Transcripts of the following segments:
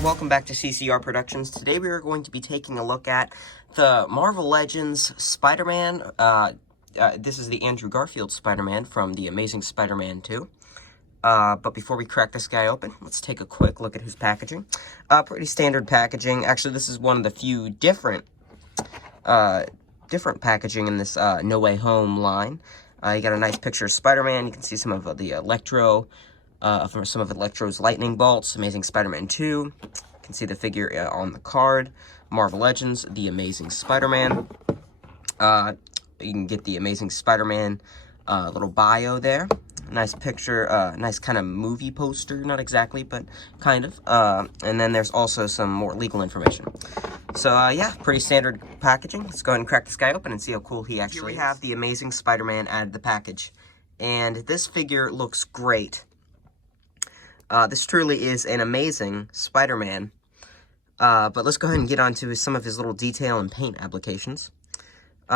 Welcome back to CCR Productions. Today we are going to be taking a look at the Marvel Legends Spider-Man. This is the Andrew Garfield Spider-Man from the Amazing Spider-Man 2. But before we crack this guy open, let's take a quick look at his packaging. Pretty standard packaging. Actually, this is one of the few different packaging in this No Way Home line. You got a nice picture of Spider-Man. You can see some of the from some of Electro's lightning bolts. Amazing Spider-Man 2. You can see the figure on the card. Marvel Legends, The Amazing Spider-Man. You can get the Amazing Spider-Man little bio there. Nice picture, nice kind of movie poster. Not exactly, but kind of. And then there's also some more legal information. So, yeah, pretty standard packaging. Let's go ahead and crack this guy open and see how cool he actually is. Here we have the Amazing Spider-Man added to the package. And this figure looks great. This truly is an amazing Spider-Man. But let's go ahead and get on to some of his little detail and paint applications. He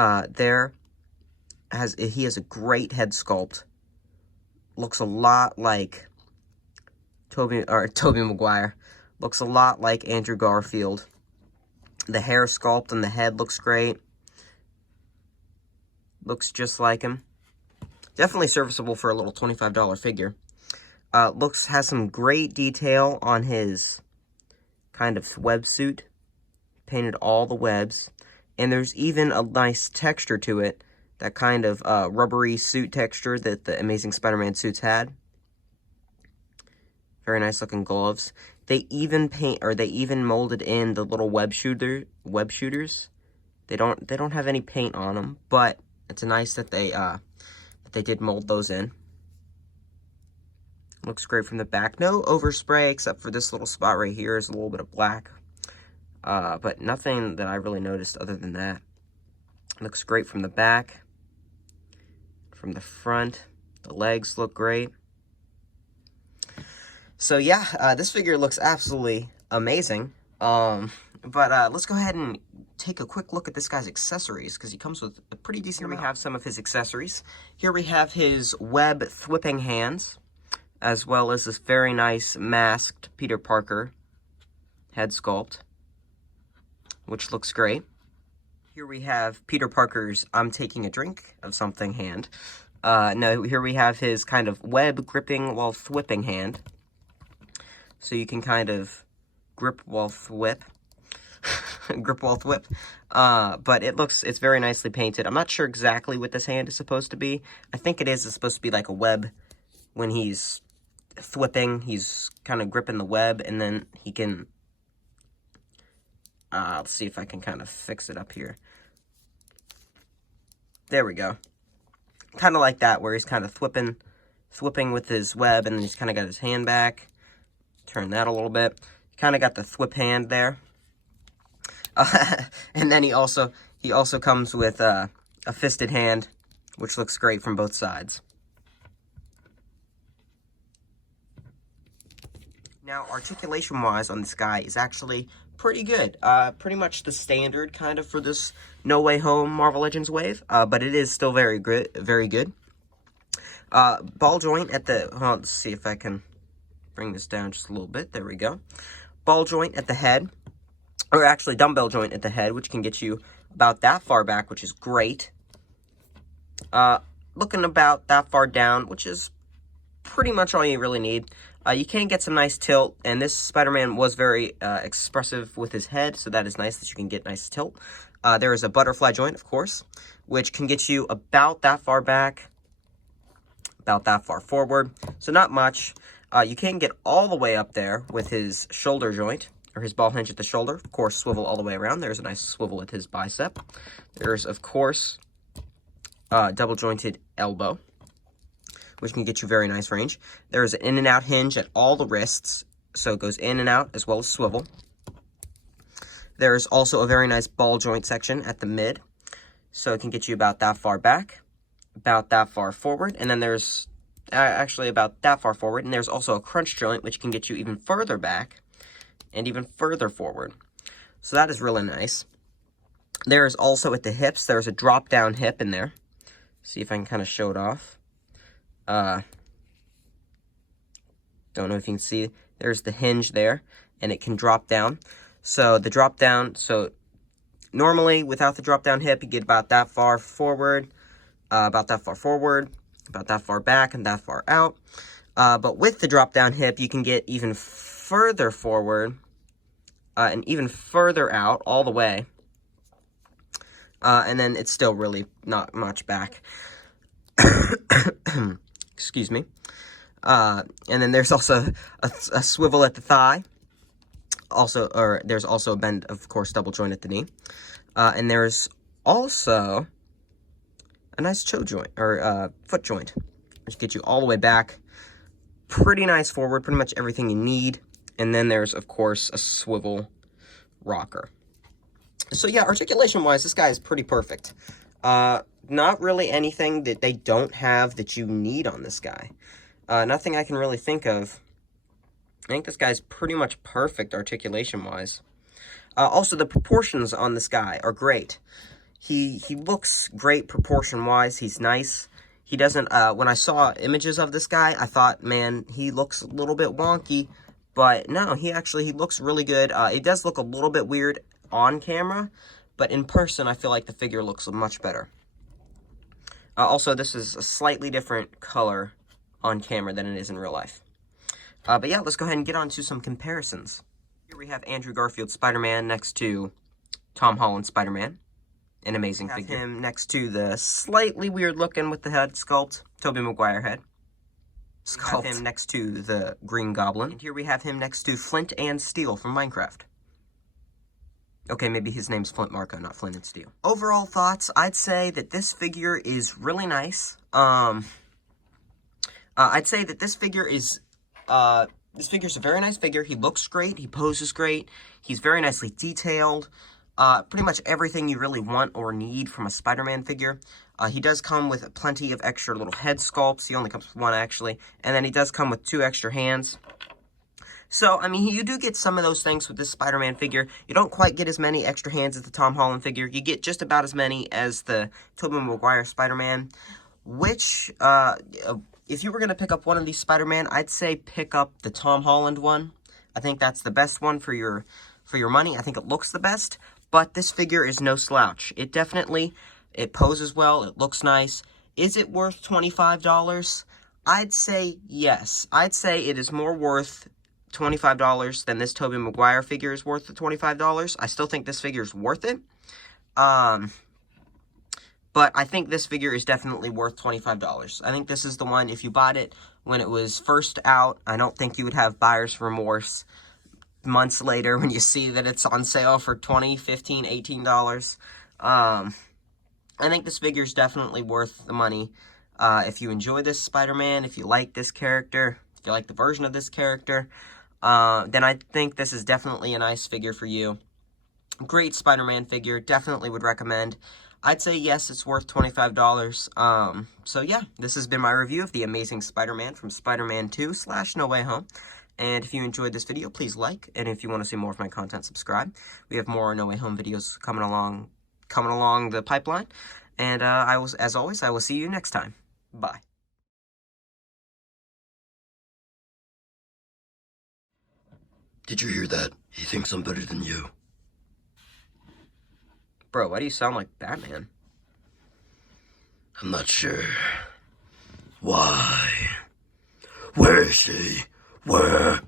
has a great head sculpt. Looks a lot like Tobey Maguire. Looks a lot like Andrew Garfield. The hair sculpt and the head looks great. Looks just like him. Definitely serviceable for a little $25 figure. Has some great detail on his kind of web suit. Painted all the webs. And there's even a nice texture to it. That kind of rubbery suit texture that the Amazing Spider-Man suits had. Very nice looking gloves. They even molded in the little web shooters. They don't have any paint on them, but it's nice that they did mold those in. Looks great from the back. No overspray, except for this little spot right here is a little bit of black. But nothing that I really noticed other than that. Looks great from the back. From the front, the legs look great. So yeah, this figure looks absolutely amazing. But let's go ahead and take a quick look at this guy's accessories, because he comes with a pretty decent amount. Here we have some of his accessories. Here we have his web thwipping hands, as well as this very nice masked Peter Parker head sculpt, which looks great. Here we have Peter Parker's I'm taking a drink of something hand. Here we have his kind of web gripping while thwipping hand. So you can kind of grip while thwip. Grip while thwip. But it's very nicely painted. I'm not sure exactly what this hand is supposed to be. I think it's supposed to be like a web. When he's thwipping, he's kind of gripping the web, and then he can... let's see if I can kind of fix it up here. There we go. Kind of like that, where he's kind of thwipping with his web, and then he's kind of got his hand back. Turn that a little bit. Kind of got the thwip hand there. And then he also comes with a fisted hand, which looks great from both sides. Now, articulation-wise on this guy is actually pretty good. Pretty much the standard kind of for this No Way Home Marvel Legends wave, but it is still very good. Ball joint at the... let's see if I can bring this down just a little bit. There we go. Ball joint at the head, or actually dumbbell joint at the head, which can get you about that far back, which is great. Looking about that far down, which is pretty much all you really need. You can get some nice tilt, and this Spider-Man was very expressive with his head, so that is nice that you can get nice tilt. There is a butterfly joint, of course, which can get you about that far back, about that far forward, so not much. You can get all the way up there with his shoulder joint, or his ball hinge at the shoulder. Of course, swivel all the way around. There's a nice swivel at his bicep. There's, of course, double-jointed elbow, which can get you very nice range. There's an in and out hinge at all the wrists, so it goes in and out as well as swivel. There's also a very nice ball joint section at the mid, so it can get you about that far back, about that far forward, and then there's actually about that far forward, and there's also a crunch joint, which can get you even further back and even further forward. So that is really nice. There's also at the hips, there's a drop-down hip in there. See if I can kind of show it off. Don't know if you can see. There's the hinge there, and it can drop down. So the drop down, so normally without the drop down hip, you get about that far forward, about that far forward, about that far back, and that far out. But with the drop down hip, you can get even further forward, and even further out all the way. And then it's still really not much back. Excuse me. And then there's also a swivel at the thigh. There's also a bend, of course, double joint at the knee. And there's also a nice toe joint, or foot joint, which gets you all the way back. Pretty nice forward, pretty much everything you need. And then there's, of course, a swivel rocker. So yeah, articulation-wise, this guy is pretty perfect. Not really anything that they don't have that you need on this guy. Nothing I can really think of. I think this guy's pretty much perfect articulation-wise. Also, the proportions on this guy are great. He looks great proportion-wise. He's nice. He doesn't, when I saw images of this guy, I thought, man, he looks a little bit wonky. But no, he looks really good. It does look a little bit weird on camera, but in person, I feel like the figure looks much better. Also, this is a slightly different color on camera than it is in real life. But yeah, let's go ahead and get on to some comparisons. Here we have Andrew Garfield Spider-Man next to Tom Holland Spider-Man. An amazing figure. Him next to the slightly weird looking with the head sculpt, Tobey Maguire head. Sculpt. Him next to the Green Goblin. And here we have him next to Flint and Steel from Minecraft. Okay, maybe his name's Flint Marco, not Flint and Steel. Overall thoughts, I'd say that this figure is really nice. I'd say that this figure is, this figure's a very nice figure. He looks great, he poses great, he's very nicely detailed. Pretty much everything you really want or need from a Spider-Man figure. He does come with plenty of extra little head sculpts. He only comes with one, actually. And then he does come with 2 extra hands. So, I mean, you do get some of those things with this Spider-Man figure. You don't quite get as many extra hands as the Tom Holland figure. You get just about as many as the Tobey Maguire Spider-Man. Which, if you were going to pick up one of these Spider-Man, I'd say pick up the Tom Holland one. I think that's the best one for your money. I think it looks the best. But this figure is no slouch. It poses well. It looks nice. Is it worth $25? I'd say yes. I'd say it is more worth $25 than this Tobey Maguire figure is worth the $25. I still think this figure is worth it. But I think this figure is definitely worth $25. I think this is the one, if you bought it when it was first out, I don't think you would have buyer's remorse months later when you see that it's on sale for $20, $15, $18. I think this figure is definitely worth the money. If you enjoy this Spider-Man, if you like this character, if you like the version of this character, then I think this is definitely a nice figure for you. Great Spider-Man figure, definitely would recommend. I'd say yes, it's worth $25. So yeah, this has been my review of the Amazing Spider-Man from Spider-Man 2 / No Way Home. And if you enjoyed this video, please like, and if you want to see more of my content, subscribe. We have more No Way Home videos coming along the pipeline. And as always, I will see you next time. Bye. Did you hear that? He thinks I'm better than you. Bro, why do you sound like Batman? I'm not sure. Why? Where is she? Where?